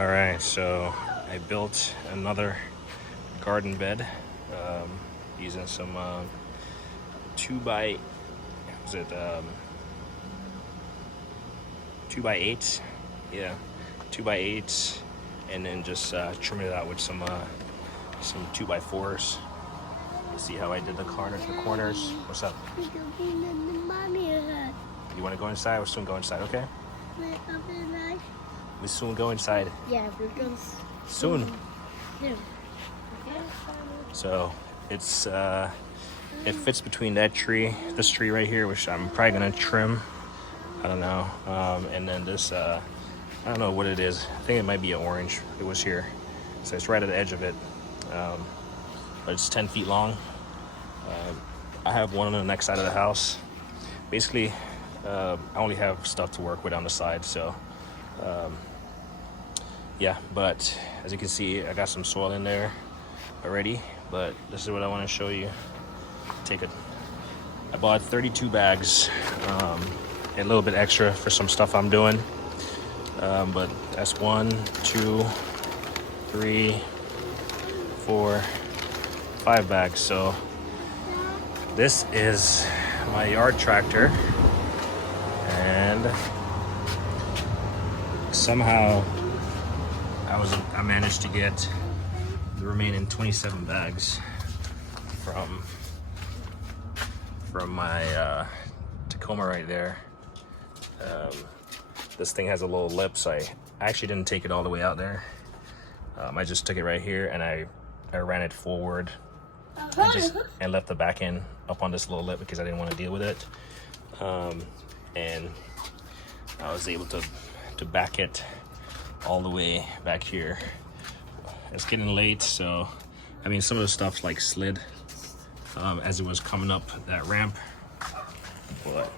All right, so I built another garden bed using some 2 by 2 by 8, yeah, 2 by 8, and then just trimming it out with some 2 by 4s. You see how I did the corners? What's up? You want to go inside? We'll soon go inside, okay? We soon go inside. Yeah, we're going Soon. soon. So it's it fits between that tree, this tree right here, which I'm probably gonna trim. I don't know. And then this, I don't know what it is. I think it might be an orange. It was here, so it's right at the edge of it. But it's 10 feet long. I have one on the next side of the house. Basically, I only have stuff to work with on the side, so yeah. But as you can see, I got some soil in there already. But this is what I want to show you. I bought 32 bags, and a little bit extra for some stuff I'm doing. But that's 1, 2, 3, 4, 5 bags. So this is my yard tractor, and somehow I managed to get the remaining 27 bags from my Tacoma right there. This thing has a little lip, so I actually didn't take it all the way out there. I just took it right here and I ran it forward and left the back end up on this little lip because I didn't want to deal with it. And I was able to back it all the way back here. It's getting late, so I mean some of the stuff like slid as it was coming up that ramp, but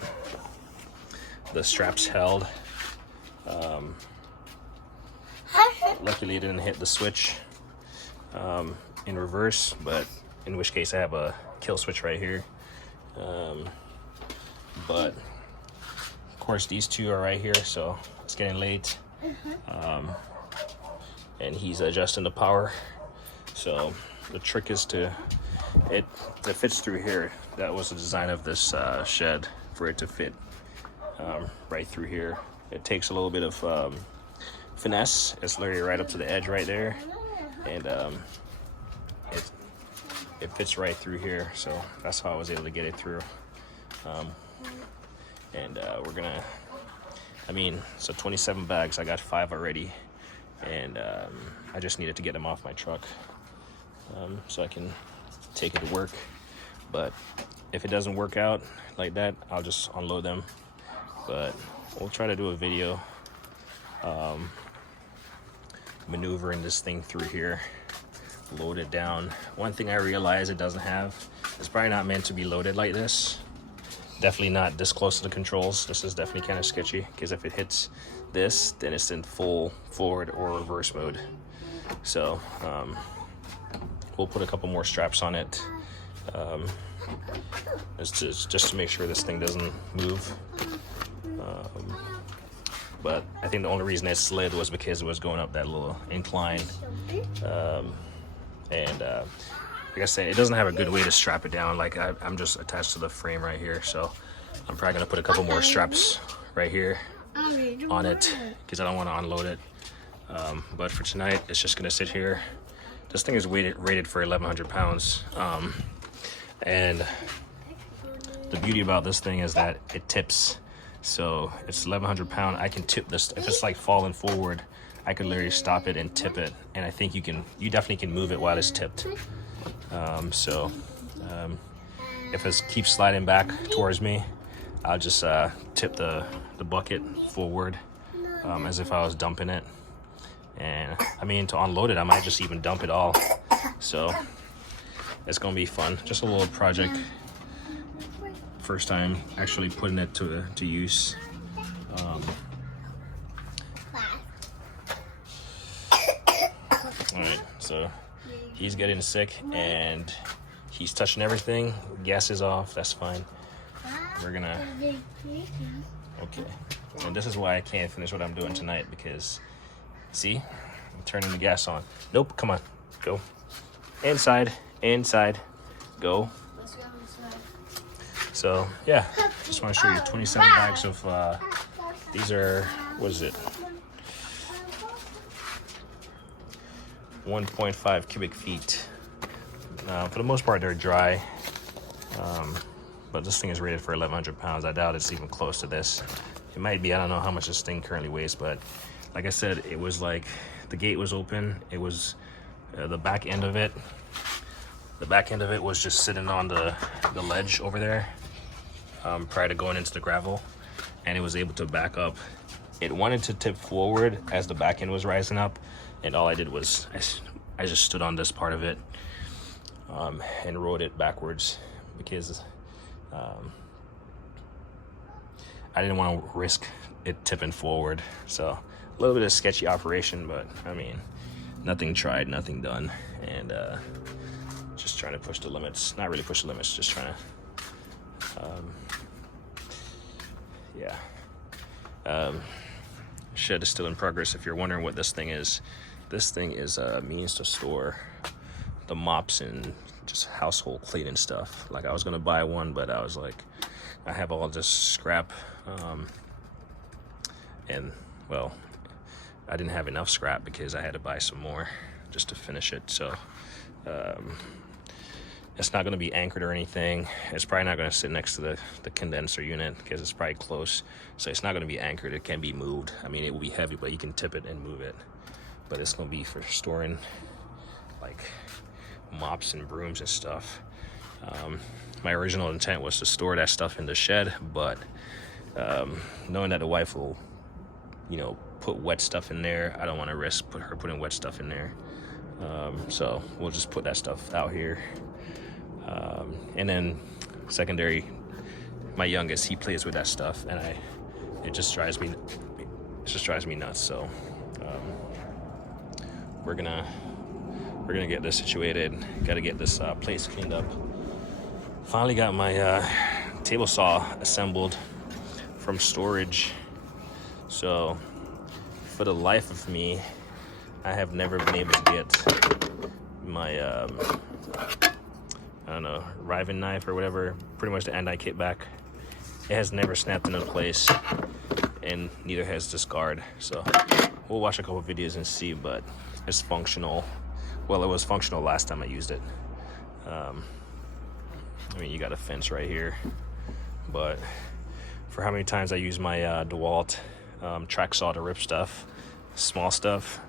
the straps held. Luckily it didn't hit the switch in reverse, but in which case I have a kill switch right here. But of course these two are right here, so it's getting late. And he's adjusting the power, so the trick is it fits through here. That was the design of this shed, for it to fit right through here. It takes a little bit of finesse. It's literally right up to the edge right there, and it fits right through here, so that's how I was able to get it through. And we're gonna, so 27 bags, I got 5 already, and I just needed to get them off my truck so I can take it to work. But if it doesn't work out like that, I'll just unload them. But we'll try to do a video maneuvering this thing through here, load it down. One thing I realized it doesn't have, it's probably not meant to be loaded like this. Definitely not this close to the controls. This is definitely kind of sketchy, because if it hits this, then it's in full forward or reverse mode. So we'll put a couple more straps on it just to make sure this thing doesn't move. But I think the only reason it slid was because it was going up that little incline. Like I said, it doesn't have a good way to strap it down. Like I'm just attached to the frame right here, so I'm probably gonna put a couple more straps right here on it because I don't want to unload it. But for tonight, it's just gonna sit here. This thing is rated for 1,100 pounds, and the beauty about this thing is that it tips. So it's 1,100 pound. I can tip this. If it's like falling forward, I could literally stop it and tip it, and I think you definitely can move it while it's tipped. If it keeps sliding back towards me, I'll just tip the bucket forward as if I was dumping it. And to unload it, I might just even dump it all. So it's gonna be fun. Just a little project. First time actually putting it to use. All right, so he's getting sick and he's touching everything. Gas is off. That's fine. We're gonna. Okay. And this is why I can't finish what I'm doing tonight, because See, I'm turning the gas on. Nope, come on, go. Inside, inside, go. Let's go inside. So yeah, just want to show you 27 bags of, these are, what is it? 1.5 cubic feet. For the most part, they're dry. But this thing is rated for 1,100 pounds. I doubt it's even close to this. It might be, I don't know how much this thing currently weighs, but like I said, it was like, the gate was open. It was the back end of it. The back end of it was just sitting on the ledge over there prior to going into the gravel, and it was able to back up. It wanted to tip forward as the back end was rising up, and all I did was I just stood on this part of it and rode it backwards because I didn't want to risk it tipping forward. So a little bit of sketchy operation, but I mean, nothing tried, nothing done, and just trying to push the limits. Not really push the limits, just trying to shed is still in progress. If you're wondering what this thing is a means to store the mops and just household cleaning stuff. Like, I was gonna buy one, but I was like, I have all this scrap, and well, I didn't have enough scrap because I had to buy some more just to finish it. So it's not going to be anchored or anything. It's probably not going to sit next to the condenser unit because it's probably close. So it's not going to be anchored. It can be moved. I mean, it will be heavy, but you can tip it and move it. But it's going to be for storing like mops and brooms and stuff. My original intent was to store that stuff in the shed, but knowing that the wife will, you know, put wet stuff in there, I don't want to risk her putting wet stuff in there. So we'll just put that stuff out here. And then secondary, my youngest, he plays with that stuff, and it just drives me nuts. So we're gonna get this situated. Got to get this place cleaned up. Finally got my table saw assembled from storage. So for the life of me, I have never been able to get my I don't know, riving knife or whatever, pretty much the anti-kit back. It has never snapped into place, and neither has this guard. So we'll watch a couple videos and see, but it's functional. Well, it was functional last time I used it. I mean, you got a fence right here, but for how many times I use my DeWalt track saw to rip stuff, small stuff,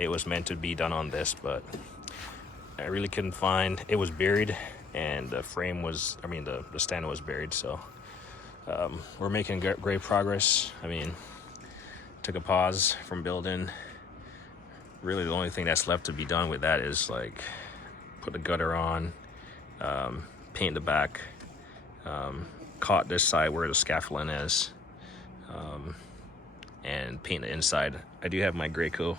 it was meant to be done on this, but I really couldn't find. It was buried, and the frame was, I mean, the stand was buried. So we're making great progress. I mean, took a pause from building. Really, the only thing that's left to be done with that is like put the gutter on, paint the back, caught this side where the scaffolding is, and paint the inside. I do have my Graco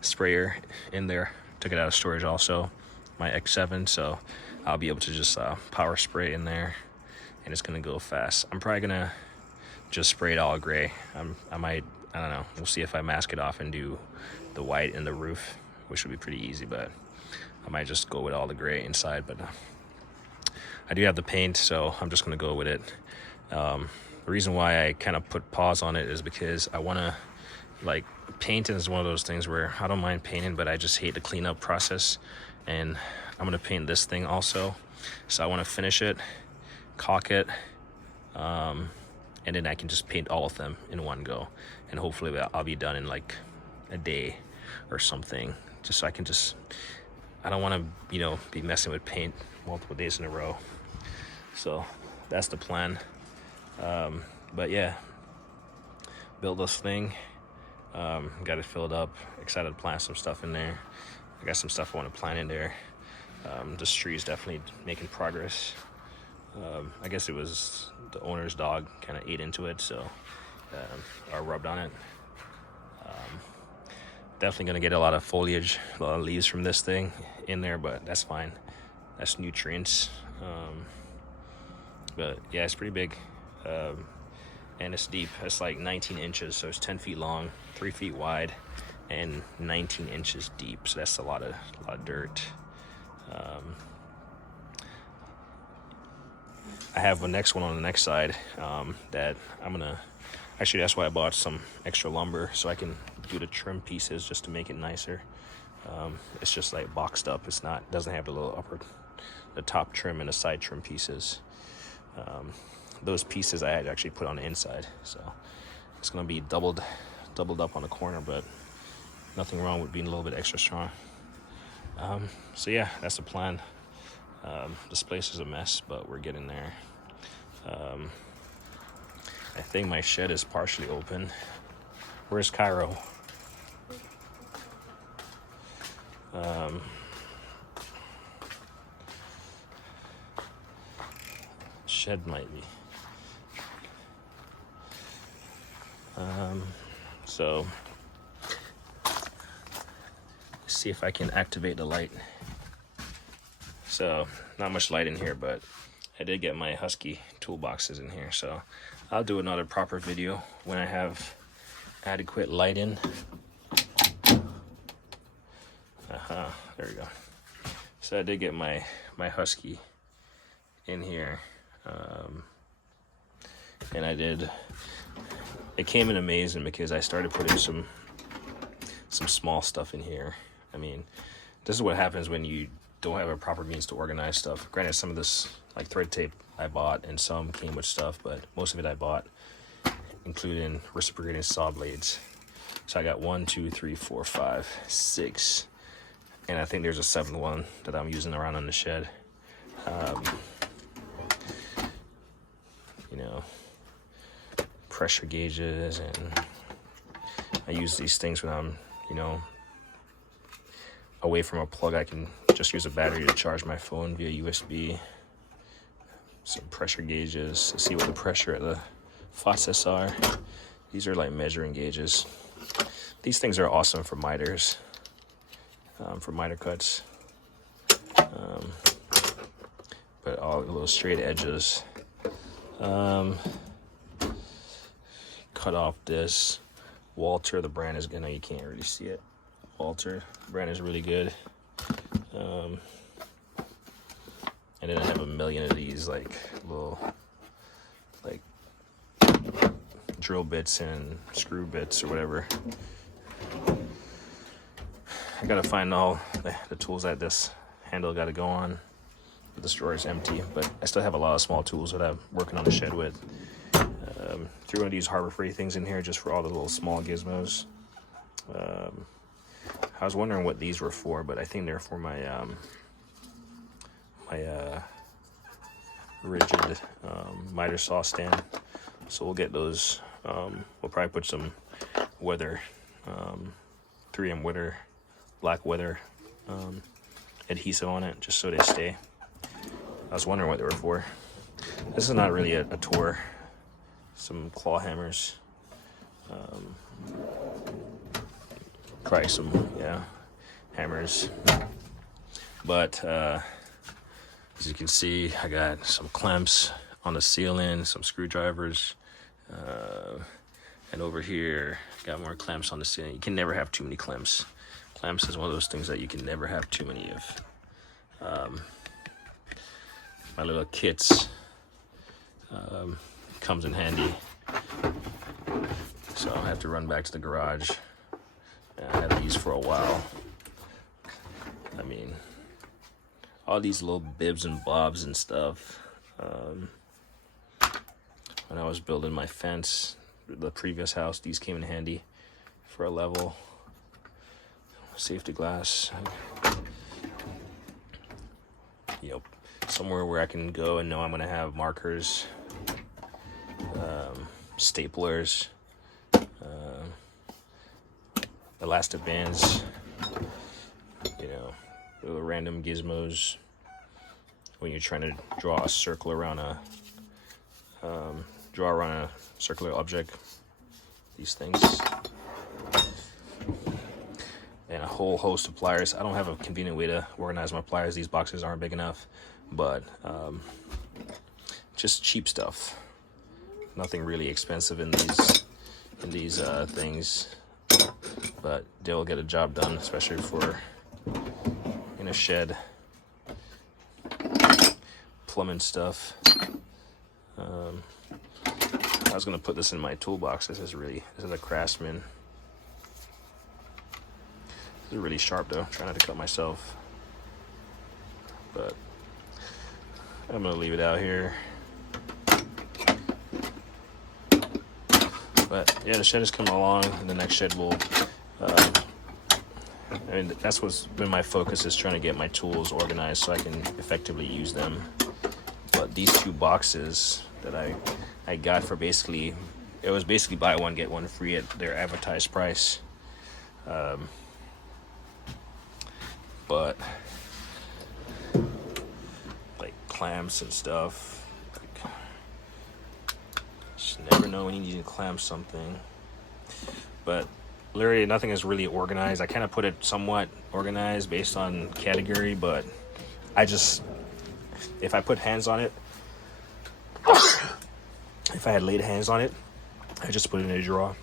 sprayer in there. Took it out of storage also, my X7, so I'll be able to just power spray in there, and it's gonna go fast. I'm probably gonna just spray it all gray. I might, I don't know, we'll see if I mask it off and do the white in the roof, which would be pretty easy, but I might just go with all the gray inside. But I do have the paint, so I'm just gonna go with it. The reason why I kind of put pause on it is because I wanna, like, painting is one of those things where I don't mind painting, but I just hate the cleanup process. And I'm gonna paint this thing also, so I want to finish it, caulk it, and then I can just paint all of them in one go, and hopefully I'll be done in like a day or something, just so I can just, I don't want to, you know, be messing with paint multiple days in a row. So that's the plan. But yeah, build this thing. Got it filled up. Excited to plant some stuff in there. I got some stuff I want to plant in there. This tree is definitely making progress. I guess it was the owner's dog kind of ate into it, so or rubbed on it. Definitely gonna get a lot of foliage, a lot of leaves from this thing in there, but that's fine. That's nutrients. But yeah, it's pretty big. And it's deep. It's like 19 inches, so it's 10 feet long, 3 feet wide, and 19 inches deep. So that's a lot of dirt. I have the next one on the next side that I'm gonna, actually that's why I bought some extra lumber so I can do the trim pieces just to make it nicer. It's just like boxed up. It's not, doesn't have the little the top trim and the side trim pieces. Those pieces I had to actually put on the inside, so it's gonna be doubled up on the corner, but nothing wrong with being a little bit extra strong. So yeah, that's the plan. This place is a mess, but we're getting there. I think my shed is partially open. Where's Cairo? Shed might be. So let's see if I can activate the light. So not much light in here, but I did get my Husky toolboxes in here, so I'll do another proper video when I have adequate light in. There we go. So I did get my Husky in here, and it came in amazing because I started putting some small stuff in here. I mean, this is what happens when you don't have a proper means to organize stuff. Granted, some of this like thread tape I bought, and some came with stuff, but most of it I bought, including reciprocating saw blades. So I got 1, 2, 3, 4, 5, 6, and I think there's a 7th one that I'm using around in the shed. You know, pressure gauges, and I use these things when I'm, you know, away from a plug. I can just use a battery to charge my phone via USB. Some pressure gauges to see what the pressure at the faucets are. These are like measuring gauges. These things are awesome for miters, for miter cuts. But all the little straight edges. Cut off this. Walter, the brand is gonna, you can't really see it. Walter, the brand is really good. And then I have a million of these like little like drill bits and screw bits or whatever. I gotta find all the tools that this handle gotta go on. This drawer is empty, but I still have a lot of small tools that I'm working on the shed with. Threw one of these Harbor Freight things in here just for all the little small gizmos. I was wondering what these were for, but I think they're for my rigid miter saw stand. So we'll get those. We'll probably put some weather, 3M weather, black weather adhesive on it, just so they stay. I was wondering what they were for. This is not really a tour. Some claw hammers. Probably some, yeah, hammers. But as you can see, I got some clamps on the ceiling, some screwdrivers, and over here, got more clamps on the ceiling. You can never have too many clamps. Clamps is one of those things that you can never have too many of. My little kits comes in handy. So I have to run back to the garage. I had these for a while. I mean, all these little bibs and bobs and stuff. When I was building my fence, the previous house, these came in handy for a level. Safety glass. Yep. Somewhere where I can go and know I'm gonna have markers, staplers, elastic bands, you know, little random gizmos when you're trying to draw a circle around a circular object. These things, and a whole host of pliers. I don't have a convenient way to organize my pliers. These boxes aren't big enough, but just cheap stuff. Nothing really expensive in these things, but they'll get a job done, especially for in a shed. Plumbing stuff. I was gonna put this in my toolbox. This is a Craftsman. This is really sharp though. I'm trying not to cut myself, but I'm gonna leave it out here. But yeah, the shed is coming along, and the next shed will. I mean, that's what's been my focus, is trying to get my tools organized so I can effectively use them. But these 2 boxes that I got for basically, it was basically buy one get one free at their advertised price. But like clamps and stuff, like, just never know when you need to clamp something. But literally nothing is really organized. I kind of put it somewhat organized based on category, but if I put hands on it, if I had laid hands on it, I just put it in a drawer.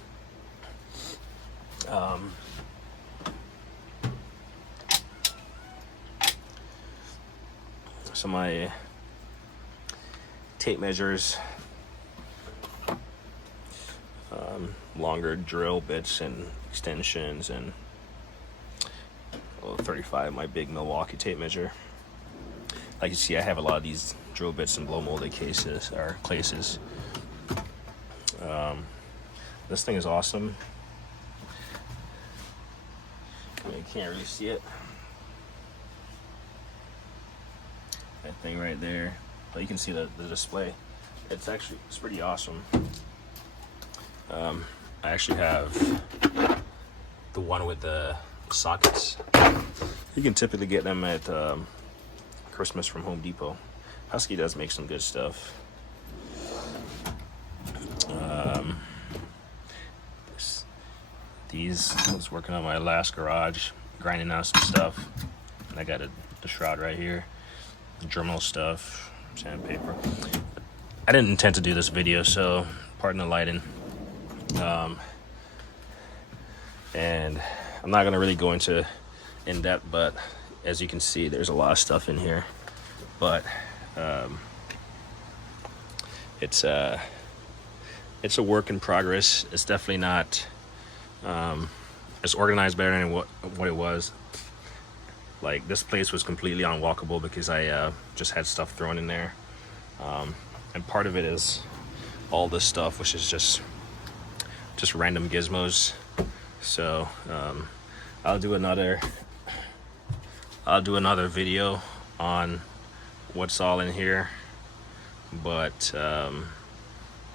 So my tape measures, longer drill bits and extensions, and 35, my big Milwaukee tape measure. Like you see, I have a lot of these drill bits and blow molded cases or places. This thing is awesome. You can't really see it. That thing right there, but you can see the display. It's pretty awesome. I actually have the one with the sockets. You can typically get them at Christmas from Home Depot. Husky does make some good stuff. I was working on my last garage, grinding out some stuff, and I got the shroud right here, the Dremel stuff, sandpaper. I didn't intend to do this video, so pardon the lighting. And I'm not gonna really go into in depth, but as you can see, there's a lot of stuff in here. But it's a work in progress. It's definitely not. It's organized better than what it was. Like, this place was completely unwalkable because I just had stuff thrown in there, and part of it is all this stuff, which is just random gizmos. So I'll do another video on what's all in here, but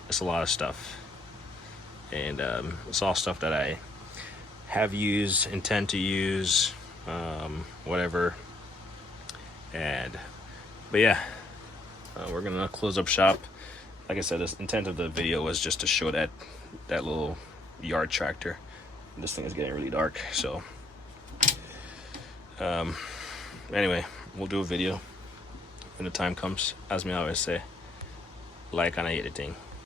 it's a lot of stuff, and it's all stuff that I have used, intend to use, whatever. But yeah, we're gonna close up shop. Like I said, the intent of the video was just to show that little yard tractor. This thing is getting really dark, so anyway, we'll do a video when the time comes. As me always say, like on editing.